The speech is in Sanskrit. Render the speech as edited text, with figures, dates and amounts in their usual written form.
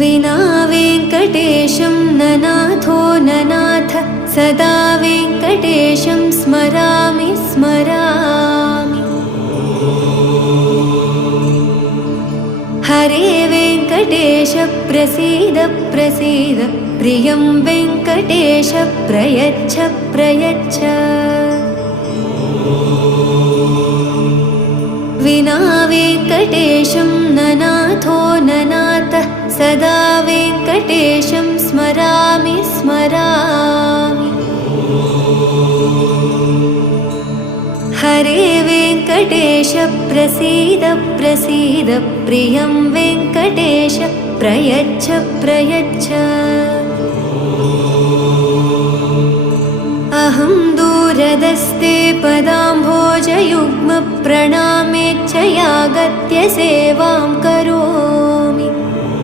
विना वेङ्कटेशं ननाथो ननाथ सदा वेङ्कटेशं स्मरामि स्मरामि। हरे वेङ्कटेश प्रसीद प्रसीद प्रियं वेङ्कटेश प्रयच्छ प्रयच्छ। विना वेङ्कटेशं ननाथो ननाथ सदा वेङ्कटेशं स्मरामि स्मरामि। हरे वेङ्कटेश प्रसीद प्रसीद प्रियं वेङ्कटेश प्रयच्छ प्रयच्छ। अहं दूरदस्ते पदाम्भोजयुग्म प्रणामेच्छयागत्य सेवां करोमि।